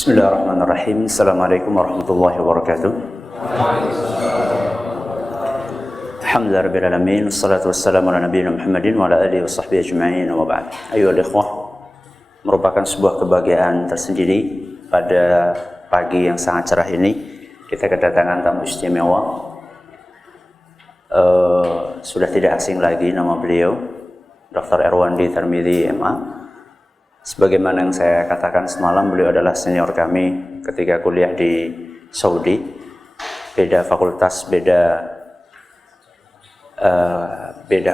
Bismillahirrahmanirrahim. Assalamualaikum warahmatullahi wabarakatuh. Alhamdulillahirabbil alamin. Wassalatu wassalamu ala nabiyina Muhammadin wa ala alihi washabbihi ajma'in wa ba'd. Ayyuhal ikhwah, merupakan sebuah kebahagiaan tersendiri pada pagi yang sangat cerah ini kita kedatangan tamu istimewa. Sudah tidak asing lagi nama beliau, Dr. Erwandi Tarmizi MA. Sebagaimana yang saya katakan semalam, beliau adalah senior kami ketika kuliah di Saudi. Beda fakultas, beda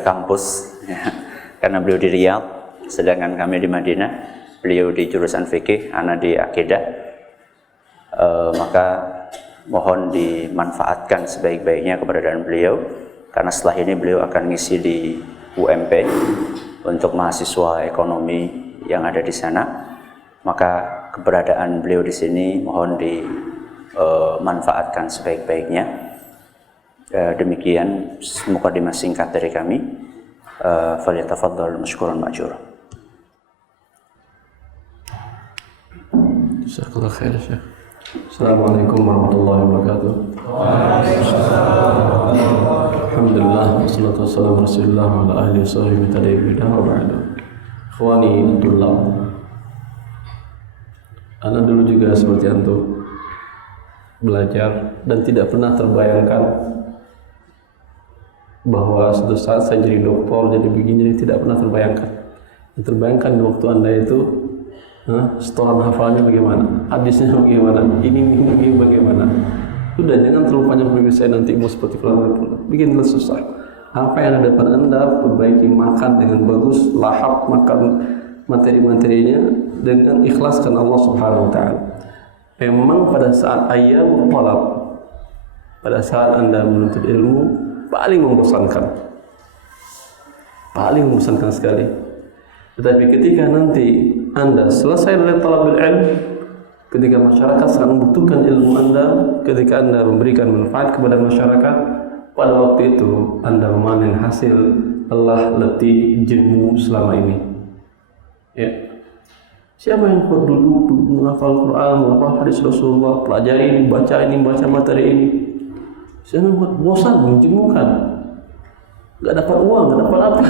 kampus, ya. Karena beliau di Riyadh, sedangkan kami di Madinah. Beliau di jurusan fikih, ana di akidah. Maka mohon dimanfaatkan sebaik-baiknya keberadaan beliau, karena setelah ini beliau akan ngisi di UMP untuk mahasiswa ekonomi yang ada di sana. Maka keberadaan beliau di sini mohon dimanfaatkan sebaik-baiknya. Demikian mukadimah singkat dari kami. Falyatafaddal masykuran ma'jur. Jazakallahu khair, Syekh. Assalamualaikum warahmatullahi wabarakatuh. Alhamdulillah, wassalatu wassalamu ala Rasulillah wa ala alihi washabihi tabi'in wa ba'du. Ikhwani tulab, ana dulu juga seperti antum belajar dan tidak pernah terbayangkan bahwa suatu saat saya jadi doktor, jadi begini, jadi tidak pernah terbayangkan. Yang terbayangkan di waktu anda itu setoran hafalnya bagaimana, hadisnya bagaimana, ini bagaimana. Sudah, jangan terlalu panjang berpikir saya nanti mau seperti film, bikinlah susah. Apa yang ada depan anda, perbaiki, makan dengan bagus, lahap, makan materi-materinya dengan ikhlaskan Allah Subhanahu Wa Taala. Memang pada saat ayyam talab, pada saat anda menuntut ilmu, paling membosankan sekali. Tetapi ketika nanti anda selesai dari talabul ilm, ketika masyarakat sangat membutuhkan ilmu anda, ketika anda memberikan manfaat kepada masyarakat, pada waktu itu anda memanen hasil Allah letih jenuh selama ini. Ya. Siapa yang kuat dulu menghafal Quran, menghafal hadis Rasulullah, pelajari ini, baca materi ini. Siapa yang kuat bosan, menjenuhkan, nggak dapat uang, nggak dapat apa,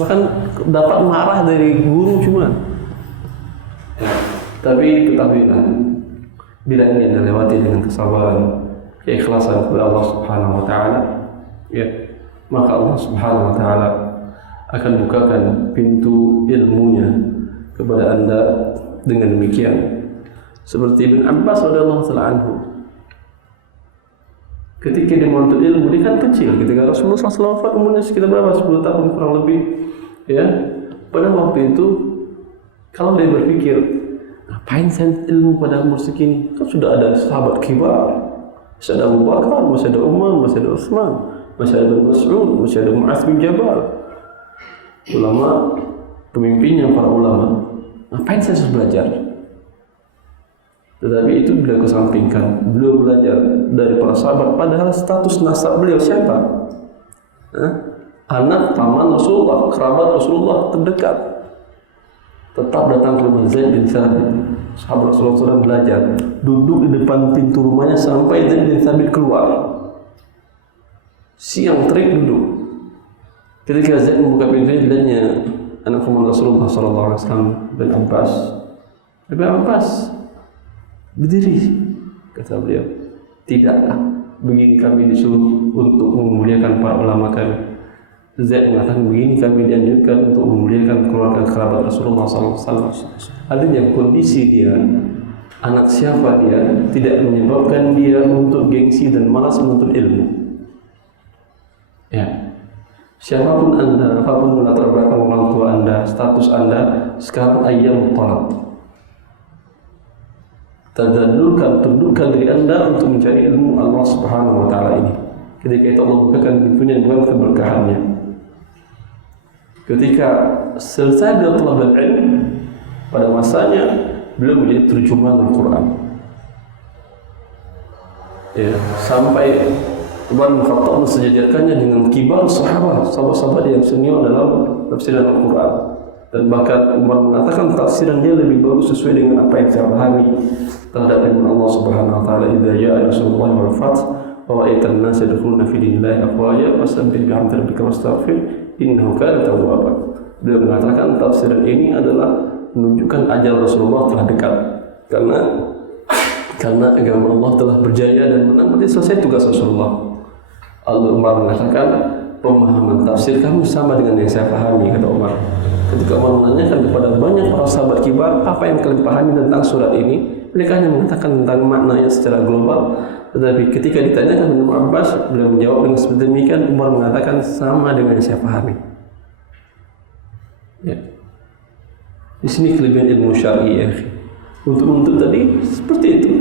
bahkan dapat marah dari guru cuma. Ya. Tapi ketahuilah, bila ini anda lewati dengan kesabaran, keikhlasan kepada Allah Subhanahu Wa Taala, ya, maka Allah Subhanahu Wa Taala akan bukakan pintu ilmunya kepada anda dengan demikian. Seperti Ibn Abbas radhiyallahu anhu, ketika dia menuntut ilmu, dia kan kecil. Ketika Rasulullah SAW wafat, umurnya sekitar berapa? 10 tahun kurang lebih, ya. Pada waktu itu, kalau dia berpikir, ngapain saya ilmu pada umur segini? Kan sudah ada sahabat kibar. Masih ada Abu Bakar, masih ada Umar, masih ada Utsman, masih ada Mas'ud, masih ada Mu'adz bin Jabal. Ulama, pemimpinnya para ulama. Ngapain saya harus belajar? Tetapi itu beliau kesampingkan. Beliau belajar dari para sahabat, padahal status nasab beliau siapa? Anak paman Rasulullah, kerabat Rasulullah terdekat. Tetap datang ke rumah Zaid bin Thabit. Sahabat Rasulullah SAW belajar, duduk di depan pintu rumahnya sampai Zaid bin Thabit keluar. Siang terik duduk. Ketika Zaid membuka pintunya, dilihatnya anak paman Rasulullah SAW bin Abbas. Ibn Abbas, berdiri, kata beliau. Tidaklah begini kami disuruh untuk memuliakan para ulama kami. Zaid mengatakan begini kami dianjurkan untuk memuliakan keluarga kerabat Rasulullah SAW. Artinya kondisi dia, anak siapa dia, tidak menyebabkan dia untuk gengsi dan malas menuntut ilmu. Ya, siapapun anda, apapun latar belakang orang tua anda, status anda, sekarang ayyam talab. Tundukkan diri anda untuk mencari ilmu Allah Subhanahu Wa Taala ini. Ketika itu Allah bukakan pintunya dengan keberkahannya. Ketika selesai dari talabul ilm, pada masanya beliau menjadi terjemahan Al-Quran. Ya, sampai Umar bin Khattab mensejajarkannya dengan kibar sahabat yang senior dalam tafsiran Al-Quran. Dan bahkan Umar mengatakan tafsiran dia lebih bagus sesuai dengan apa yang saya pahami terhadap firman Allah Subhanahu wa taala, "Idza jaa Rasulullah wal fath wa ra'aitan nas yadkhuluna fi dinillahi afwaja fasabbih bihamdi rabbika wastaghfir innahu kana tawwaba." Beliau mengatakan tafsiran ini adalah menunjukkan ajal Rasulullah telah dekat. Karena agama Allah telah berjaya dan menang, berarti selesai tugas Rasulullah. Umar mengatakan, pemahaman tafsir kamu sama dengan yang saya pahami, kata Umar. Ketika Umar menanyakan kepada banyak para sahabat kibar, apa yang kalian pahami tentang surat ini, mereka hanya mengatakan tentang maknanya secara global. Tetapi ketika ditanyakan Ibnu Abbas, beliau menjawab dengan seperti demikian. Umar mengatakan sama dengan yang saya pahami. Ya. Di sini kelebihan ilmu syar'i, ya. Untuk menuntut tadi seperti itu.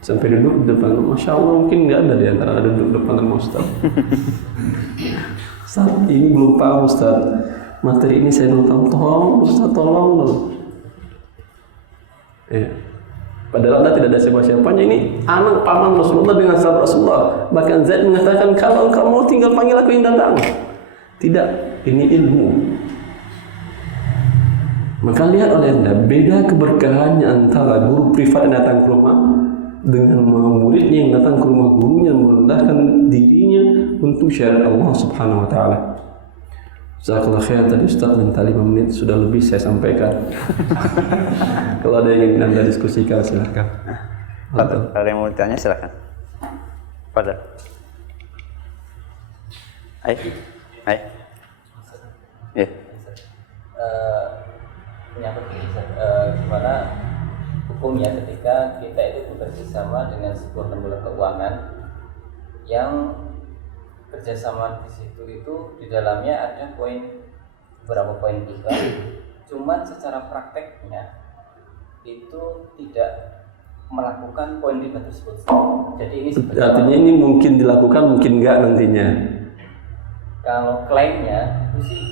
Sampai duduk di depan, Masya Allah mungkin nggak ada di antara duduk depan sama Ustaz. Ustaz, ini belum paham Ustaz. Materi ini saya belum paham. Tolong Ustaz, tolong dulu. Ya. Padahal Anda tidak ada siapa-siapanya. Ini anak paman Rasulullah dengan sahabat Rasulullah. Bahkan Zaid mengatakan, kalau kamu mau tinggal panggil aku yang datang. Tidak, ini ilmu. Maka lihat oleh Anda, beda keberkahannya antara guru privat yang datang ke rumah dengan muridnya yang datang ke rumah gurunya, merendahkan dirinya untuk syariat Allah Subhanahu wa taala. Jazakallahu khair. Tadi Ustaz minta 5 menit, sudah lebih saya sampaikan. Kalau ada yang ingin Anda diskusikan silakan. Ada yang mau ditanya silakan. Pada. Hai. Ya. Menyangkut gimana hukumnya ketika kita itu bekerjasama dengan sebuah lembaga keuangan yang kerjasama di situ itu di dalamnya ada beberapa poin riba, cuman secara prakteknya itu tidak melakukan poin riba tersebut. Jadi ini artinya ini mungkin dilakukan, mungkin enggak nantinya. Kalau klaimnya itu sih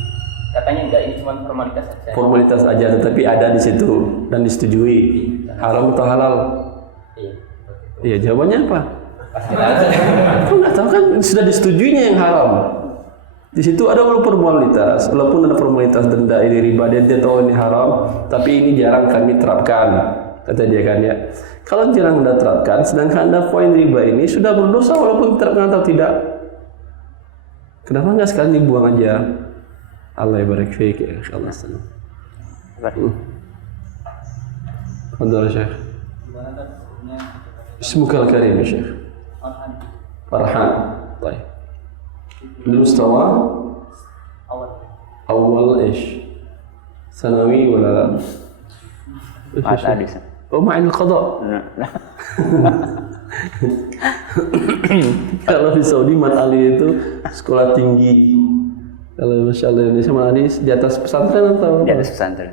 katanya enggak, ini cuma formalitas saja. Formalitas aja, tetapi ada di situ dan disetujui. Haram atau halal? Iya, jawabannya apa? Aku nggak tahu kan, sudah disetujuinya yang haram. Di situ ada walaupun ada formalitas denda ini riba, dia tahu ini haram, tapi ini jarang kami terapkan, kata dia kan ya. Kalau jarang Anda terapkan, sedangkan Anda poin riba ini sudah berdosa walaupun diterapkan atau tidak. Kenapa nggak sekali dibuang aja? Allah barik fiik ya Allah senang. Fadhal Syekh. Ismuka al-karim ya Syekh. Farhan. Baik. Mustawa awal ish. Sanawi wala Mata di Oh, ma'il qada. Kalau di Saudi Mat Ali itu sekolah tinggi. Kalau Masya Allah Indonesia Mat Ali di atas pesantren atau? Di atas pesantren.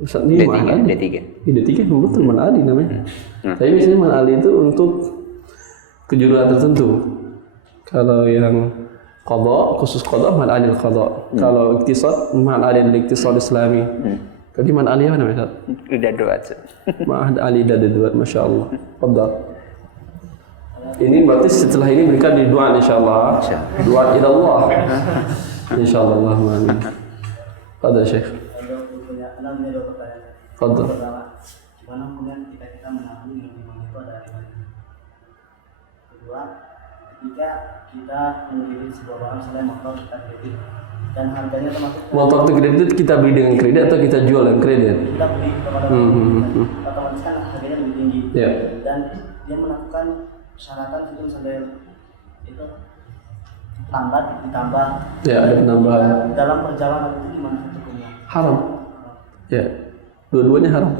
Pesantren mana? D3 betul Mat Ali namanya. Tapi biasanya Mat Ali itu untuk kejuruan tertentu. Kalau yang qada, khusus qada Mat Ali al-qada. Kalau iktisad Mat Ali al-iktisad Islami. Jadi Mat Ali apa namanya? Daduat. Mat Ali Daduat, Masya Allah. Fadhal. Ini berarti setelah ini berikan di doa insyaallah. Doa ila Allah. Insyaallah, Allahumma amin. Fadhal Syekh. Anda punya 2 pertanyaan. Fadhal. Pertama, gimana kemudian kita menangani yang memang itu ada riba? Kedua, ketika kita mengkredit sebuah barang misalnya motor kita kredit dan harganya termasuk motor itu kredit kita beli dengan kredit atau kita jual dengan kredit? Kita beli kepada otomatis kan harganya lebih tinggi. Yeah. Dan dia melakukan persyaratan itu misalnya itu lambat ditambah. Ya, ada penambahan. Dalam perjalanan itu gimana hukumnya? Haram. Ya, dua-duanya haram.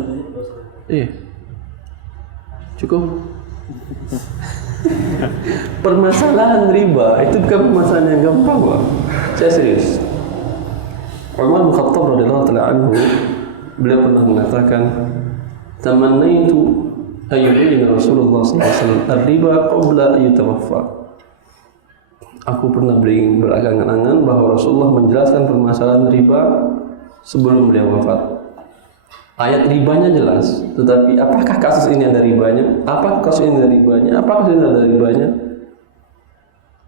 Iya. Cukup. Permasalahan riba itu bukan permasalahan yang gampang, Pak. Saya serius. Umar bin Khattab radhiyallahu taala anhu, beliau pernah mengatakan, "Tamannaitu ayyubayyana Rasulullah sallallahu alaihi wasallam ar-riba qabla ayyutawaffa." Aku pernah berangan-angan bahwa Rasulullah menjelaskan permasalahan riba sebelum beliau wafat. Ayat ribanya jelas, tetapi apakah kasus ini ada ribanya? Apakah kasus ini ada ribanya? Apakah kasus ini ada ribanya?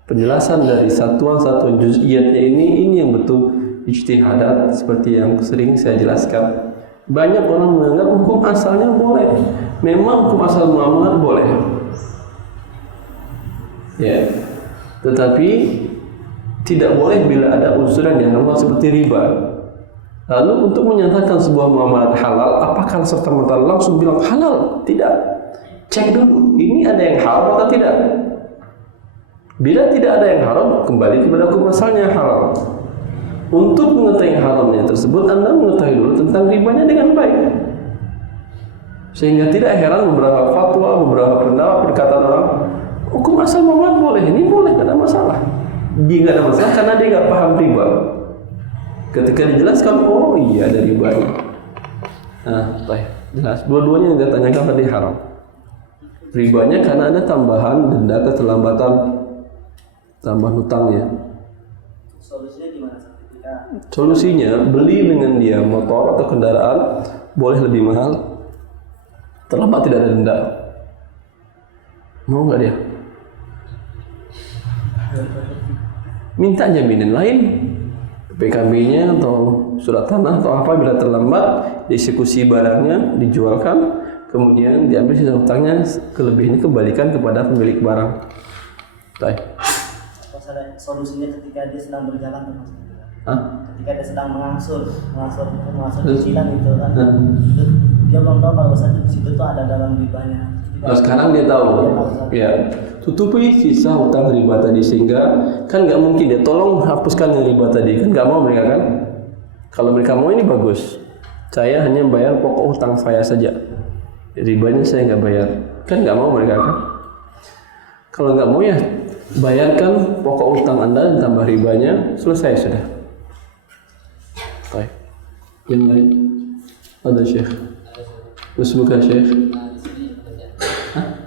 Penjelasan dari satuan-satuan juz'iyatnya ini yang betul ijtihadat seperti yang sering saya jelaskan. Banyak orang menganggap hukum asalnya boleh. Memang hukum asal muamalah boleh. Ya. Tetapi tidak boleh bila ada unsur yang diharamkan seperti riba. Lalu untuk menyatakan sebuah muamalah halal, apakah serta-merta langsung bilang halal? Tidak. Cek dulu, ini ada yang haram atau tidak. Bila tidak ada yang haram, kembali kepada hukum asalnya halal. Untuk mengetahui haramnya tersebut, Anda mengetahui dulu tentang ribanya dengan baik. Sehingga tidak heran beberapa fatwa, beberapa pendapat perkataan orang, hukum asal muamalah boleh, ini boleh, tidak ada masalah. Dia tidak ada masalah karena dia tidak paham riba. Ketika dijelaskan, oh iya ada ribanya. Nah, jelas. Dua-duanya yang dia tanyakan tadi haram. Ribanya karena ada tambahan denda keterlambatan, tambah hutangnya. Solusinya gimana? Solusinya beli dengan dia motor atau kendaraan boleh lebih mahal, terlambat tidak ada denda. Mau nggak dia? Minta jaminan lain, PKB-nya atau surat tanah atau apa, bila terlambat dieksekusi barangnya, dijualkan, kemudian diambil sisa hutangnya, kelebihannya kembalikan kepada pemilik barang. Baik. Solusinya ketika dia sedang berjalan termasuk. Ketika dia sedang mengangsur cicilan itu kan, dia belum tahu kalau di situ tuh ada dalam ribanya. Nah, sekarang dia tahu, ya, tutupi sisa hutang riba tadi, sehingga kan nggak mungkin dia tolong hapuskan yang riba tadi, kan nggak mau mereka kan. Kalau mereka mau ini bagus, saya hanya bayar pokok hutang saya saja, ribanya saya nggak bayar, kan nggak mau mereka kan. Kalau nggak mau ya bayarkan pokok hutang Anda tambah ribanya, selesai sudah. Baik. Yang lain ada Syekh. Usbuka Syekh.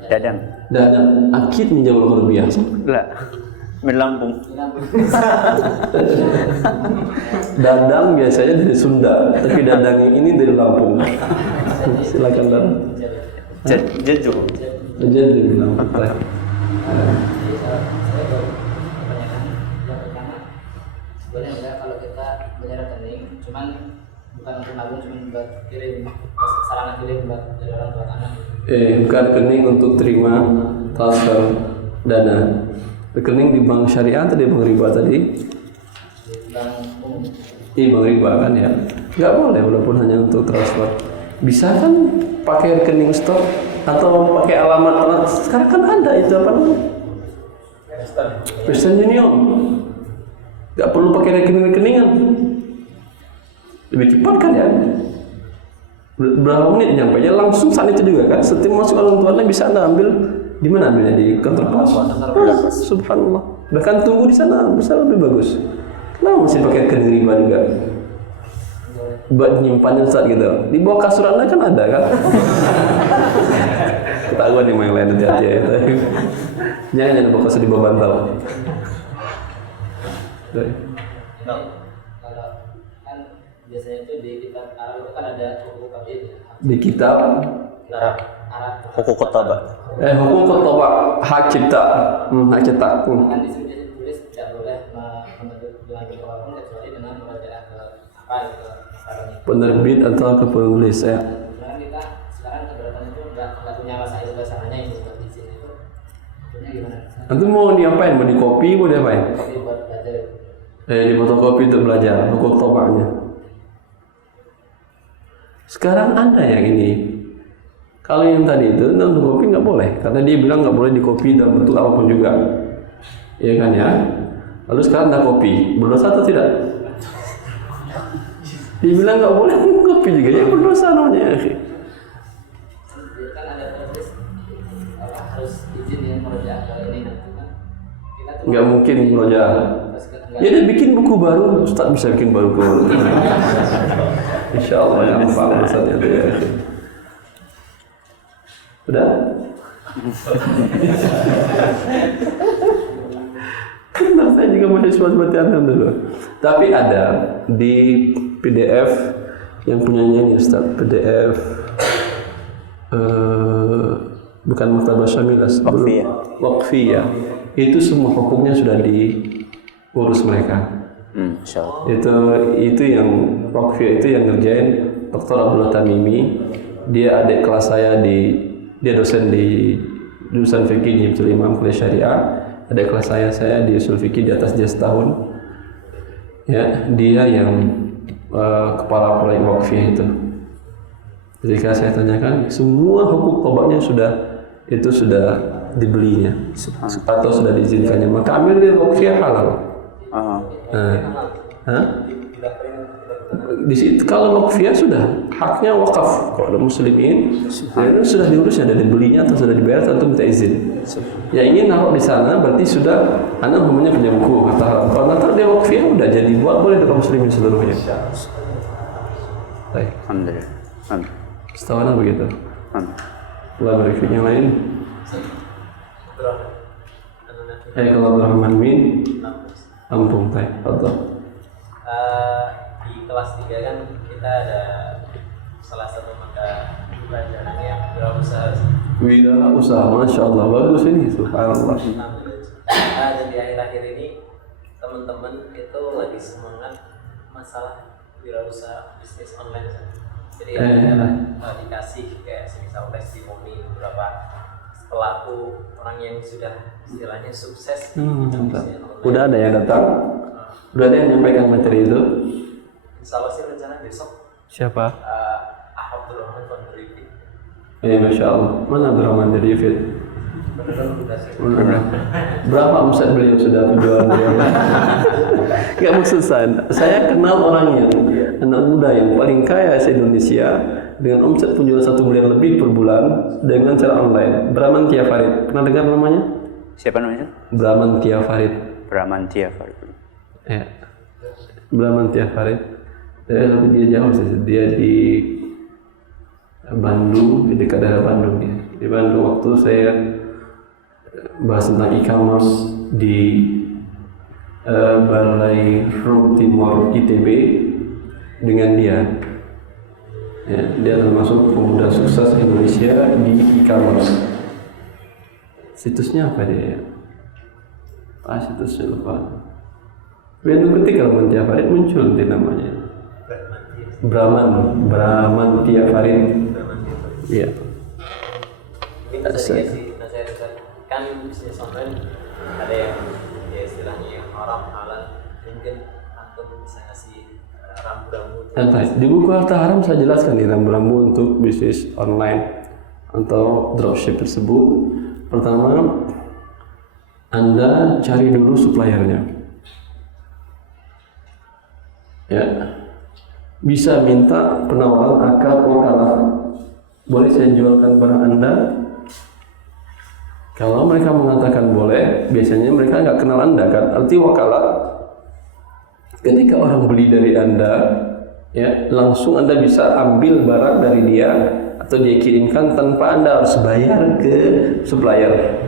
Dadang. Dadang. Akid menjauh luar biasa. Lah. Min Lampung. Dadang biasanya dari Sunda, tapi dadang yang ini dari Lampung. Silakan Dadang. Jeju. Jadi dari Lampung. Saya baru pertanyaan yang pertama, sebenarnya enggak kalau kita bayar rekening, cuman bukan untuk nabung, cuma buat kirim sarana kirim buat dari orang tua anak. Bukan rekening untuk terima transfer dana. Rekening di bank syariah atau di bank riba tadi? Di bank umum. Di bank riba kan ya. Nggak boleh walaupun hanya untuk transfer. Bisa kan pakai rekening stok atau pakai alamat transfer. Sekarang kan ada itu apa namanya? Western Union. Nggak perlu pakai rekening-rekeningan. Lebih cepat kan ya? Berapa menit nyampainya langsung saat itu juga kan. Setiap masuk orang tuanya bisa Anda ambil di mana ambilnya, di kantor pos. Subhanallah. Bahkan tunggu di sana bisa lebih bagus. Kenapa masih pakai rekening riba juga? Buat nyimpannya saat gitu. Di bawah kasur Anda kan ada kan? Ketahuan nih yang lain hati-hati ya. Jangan bawa kasur di bawah bantal. Kalau kan biasanya itu di kitab Arab itu kan ada hukum kabir. Di kitab Arab. Hukum Kotaba. Hukum Kotaba, hak cipta. Hak cipta. Kan di sini ditulis tidak boleh menerbit dengan apapun kecuali dengan merajaah ke apa gitu masalahnya. Penerbit atau ke penulis ya. Sekarang kita keberatan itu nggak punya masalah bahasanya itu buat izin itu. Maksudnya gimana? Nanti mau diapain? Mau di copy, mau diapain? Tapi buat belajar itu. Di fotokopi untuk belajar hukum tobaknya. Sekarang ada yang ini. Kalau yang tadi itu dalam kopi nggak boleh, karena dia bilang nggak boleh di copy dalam bentuk apapun juga, ya kan ya. Lalu sekarang ada kopi, berdosa atau tidak? Dia bilang nggak boleh kopi juga, ya berdosa namanya. Kan ada terus harus izin yang merajaah ke ini nanti kan. Nggak mungkin meroja. Ya dia bikin buku baru, Ustaz bisa bikin baru baru. Insya Allah yang apa Ustaznya itu ya. Udah? Kenapa saya juga mahasiswa seperti Anda dulu. Tapi ada di PDF yang punyanya ini Ustaz, PDF bukan Maktabah Syamilah, Waqfiyah. Waqfiyah. Itu semua hukumnya sudah diurus mereka. Insyaallah. Itu yang wakfiyah itu yang ngerjain Dr. Abdullah Tamimi. Dia adik kelas saya dia dosen di jurusan fikih di Himsul Imam Kuliah Syariah. Adik kelas saya di usul fikih di atas dia setahun. Ya, dia yang kepala proyek wakfiyah itu. Ketika saya tanyakan, semua hukum tobatnya sudah dibelinya atau sudah diizinkannya, maka ambil dari wakfiyah halal. Di situ kalau wakfiyah sudah haknya wakaf, kalau ada muslimin itu sudah diurusnya, sudah dibelinya atau sudah dibayar atau minta izin. Yang ingin naruh di sana berarti sudah anak namanya punya buku kata haram. Kalau nanti dia wakfiyah udah jadi buat boleh dengan muslimin seluruhnya. Baik. Alhamdulillah. Setahu anda begitu. Allah berikut yang lain. Kalau Rahman Min Lampung, baik. Betul. Di kelas 3 kan kita ada salah satu mata pelajaran yang wirausaha. Wirausaha, masya Allah, bagus ini, subhanallah. Dan di akhir-akhir ini teman-teman itu lagi semangat masalah wirausaha bisnis online. Jadi dikasih kayak misal testimoni beberapa pelaku orang yang sudah istilahnya sukses. Udah ada yang datang? Udah ada yang menyampaikan materi itu? Insya Allah sih rencana besok. Siapa? Abdurrahman Founder Rifid. Masya Allah. Mana Abdurrahman dari Rifid? Berapa omset beliau sudah penjualan beliau? Gak maksud saya kenal orangnya, anak muda yang paling kaya se Indonesia dengan omset penjualan 1 miliar lebih per bulan dengan cara online. Bramantia Farid, pernah dengar namanya? Siapa namanya? Bramantia Farid. Bramantia Farid. Ya, Bramantia Farid. Tapi dia jauh sih, dia di Bandung, di dekat daerah Bandung ya. Di Bandung waktu saya bahas tentang e-commerce di Balai Rum Timur ITB dengan dia. Ya, dia termasuk pemuda sukses Indonesia di e-commerce. Situsnya apa dia? Situsnya lupa. Begitu ketika Bramantia Farid muncul nanti namanya. Bramantia Farid. Iya. Kita sih kan bisnis online ada yang ya istilahnya yang haram halal, mungkin antum bisa ngasih rambu-rambu. Di buku Harta Haram saya jelaskan di rambu-rambu untuk bisnis online atau dropship tersebut. Pertama, Anda cari dulu suppliernya. Ya, bisa minta penawaran akad wakalah. Boleh saya jualkan barang Anda? Kalau mereka mengatakan boleh, biasanya mereka nggak kenal Anda kan? Arti wakalah, ketika orang beli dari Anda, ya langsung Anda bisa ambil barang dari dia atau dia kirimkan tanpa Anda harus bayar ke supplier.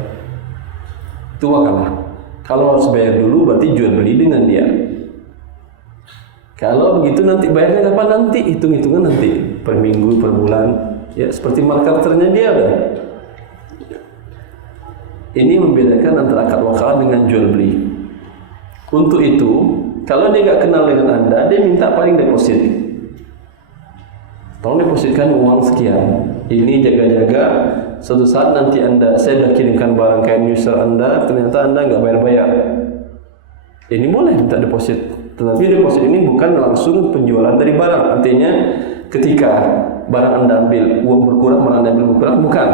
Itu wakalah. Kalau harus bayar dulu, berarti jual beli dengan dia. Kalau begitu nanti bayarnya kapan? Nanti hitung-hitungan nanti per minggu, per bulan, ya seperti marketernya dia kan. Ini membedakan antara akad wakalah dengan jual beli. Untuk itu, kalau dia nggak kenal dengan Anda, dia minta paling deposit. Tolong depositkan uang sekian. Ini jaga-jaga. Suatu saat nanti saya sudah kirimkan barang ke user Anda, ternyata Anda nggak bayar-bayar. Ini boleh minta deposit. Tetapi deposit ini bukan langsung penjualan dari barang. Artinya, ketika barang Anda ambil, uang berkurang, barang Anda ambil berkurang, bukan.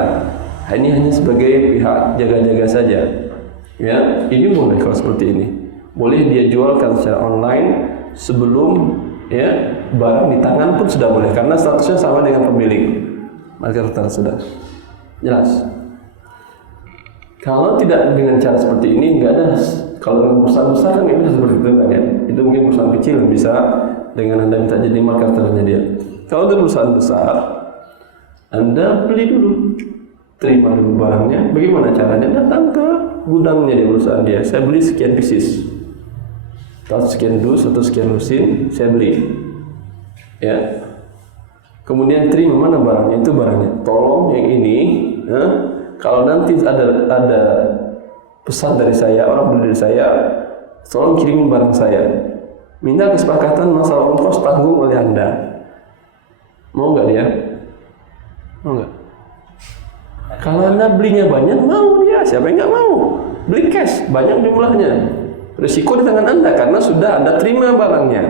Ini hanya sebagai pihak jaga-jaga saja. Ya, ini boleh kalau seperti ini. Boleh dia jualkan secara online sebelum ya barang di tangan pun sudah boleh karena statusnya sama dengan pemilik. Marketer sudah jelas. Kalau tidak dengan cara seperti ini nggak ada. Kalau dengan perusahaan besar kan nggak bisa seperti itu kan ya. Itu mungkin perusahaan kecil yang bisa dengan Anda minta jadi marketernya dia. Kalau untuk perusahaan besar, Anda beli dulu. Terima dulu barangnya. Bagaimana caranya? Datang ke gudangnya di perusahaan dia. Saya beli sekian pieces, atau sekian dus atau sekian lusin, saya beli. Ya. Kemudian terima mana barangnya? Itu barangnya. Tolong yang ini, ya, kalau nanti ada pesan dari saya, orang beli dari saya, tolong kirimin barang saya. minta kesepakatan masalah ongkos tanggung oleh Anda. Mau nggak dia? Mau nggak? Kalau Anda belinya banyak, mau dia. Siapa yang nggak mau? Beli cash, banyak jumlahnya. Risiko di tangan Anda karena sudah Anda terima barangnya.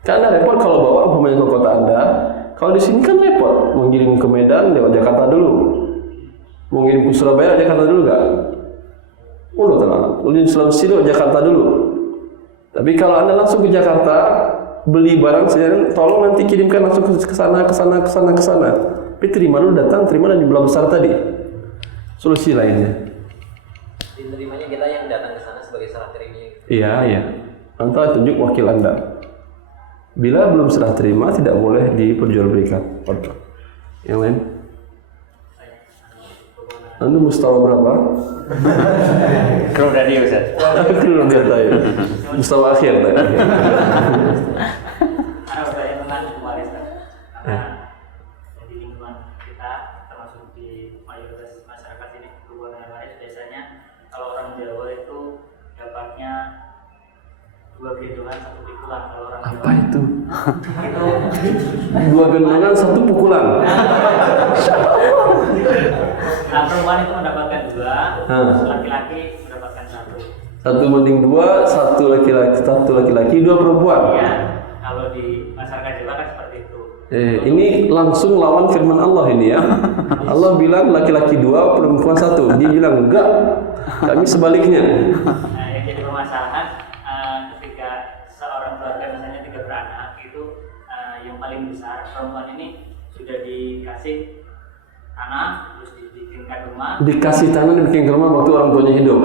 Karena repot kalau bawa umpamanya ke kota Anda. Kalau di sini kan repot, mau ngirim ke Medan lewat Jakarta dulu. Mau ngirim ke Surabaya lewat Jakarta dulu nggak? Udah tenang. Di Sulawesi lewat Jakarta dulu. Tapi kalau Anda langsung ke Jakarta, beli barang saya tolong nanti kirimkan langsung ke sana. Tapi terima dulu, datang terima dan jumlah besar tadi. Solusi lainnya. Diterimanya kita yang datang ke sana sebagai serah terima. Iya. Anda tunjuk wakil Anda. Bila belum serah terima tidak boleh diperjualbelikan. Yang lain? Anda mustawa berapa? Kru dari Ustaz. Kru dari ya. Mustawa akhir tadi. Karena budaya tentang kemarin karena di lingkungan kita termasuk di mayoritas masyarakat ini hubungan dengan waris biasanya kalau orang Jawa itu dapatnya 2 gendongan 1 pikulan. Kalau orang Jawa Apa itu? itu 2 gendongan 1 pukulan. nah, perempuan itu mendapatkan 2, laki-laki mendapatkan 1. 1 banding 2, 1 laki-laki, 2 perempuan. Iya, kalau di masyarakat Jawa kan seperti itu. Ini langsung lawan firman Allah ini ya. Allah bilang laki-laki 2, perempuan 1. Dia bilang enggak, kami sebaliknya. Nah, yang jadi permasalahan ketika seorang keluarga misalnya 3 beranak itu yang paling besar perempuan ini sudah dikasih tanah terus dibikinkan rumah. Dikasih tanah dibikin rumah waktu orang tuanya hidup.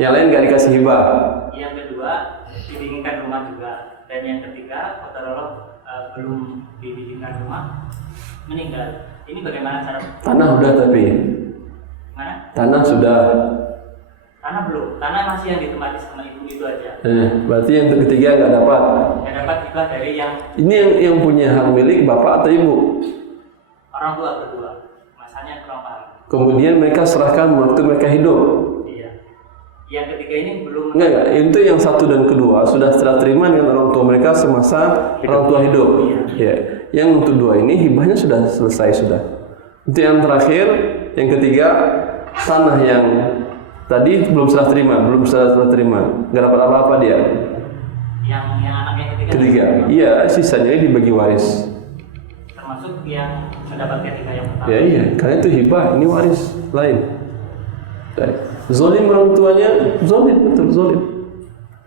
Yang lain nggak dikasih hibah. Yang kedua dibikinkan rumah juga. Dan yang ketiga qadarullah belum dibikinkan rumah meninggal. Ini bagaimana cara? Tanah udah tapi. Mana? Tanah sudah. Tanah belum. Tanah masih yang ditempati sama ibu itu aja. Berarti yang ketiga nggak dapat. Yang dapat hibah dari yang. Ini yang punya hak milik bapak atau ibu? Orang tua berdua. Masanya kurang paham. Kemudian mereka serahkan waktu mereka hidup. Iya. Yang ketiga ini belum. Enggak. Itu yang 1 dan kedua sudah setelah terima dengan orang tua mereka semasa orang tua hidup. Iya. Yang untuk 2 ini hibahnya sudah selesai sudah. Untuk yang terakhir, yang ketiga tanah yang tadi belum serah terima, nggak dapat apa-apa dia. Yang anaknya Ketiga, iya sisanya dibagi waris. termasuk yang mendapatkan hibah yang pertama. Ya iya, karena itu hibah, ini waris lain. Zolim orang tuanya, betul zolim.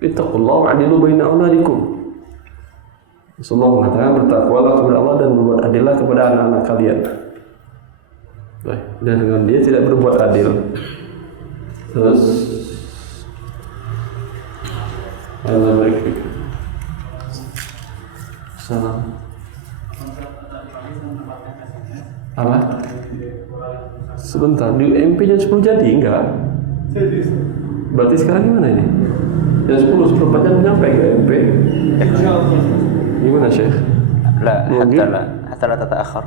Ittaqullah wa'adilu baina auladikum. Rasulullah mengatakan bertakwalah kepada Allah dan berbuat adillah kepada anak-anak kalian. Dan dengan dia tidak berbuat adil. Terus Allah barik. Salam. Apa? Sebentar, di MP jam 10 jadi enggak? Berarti sekarang gimana ini? Jam 10, seperempatnya nyampe ke MP? Gimana Syekh? لا حتى لا تتأخر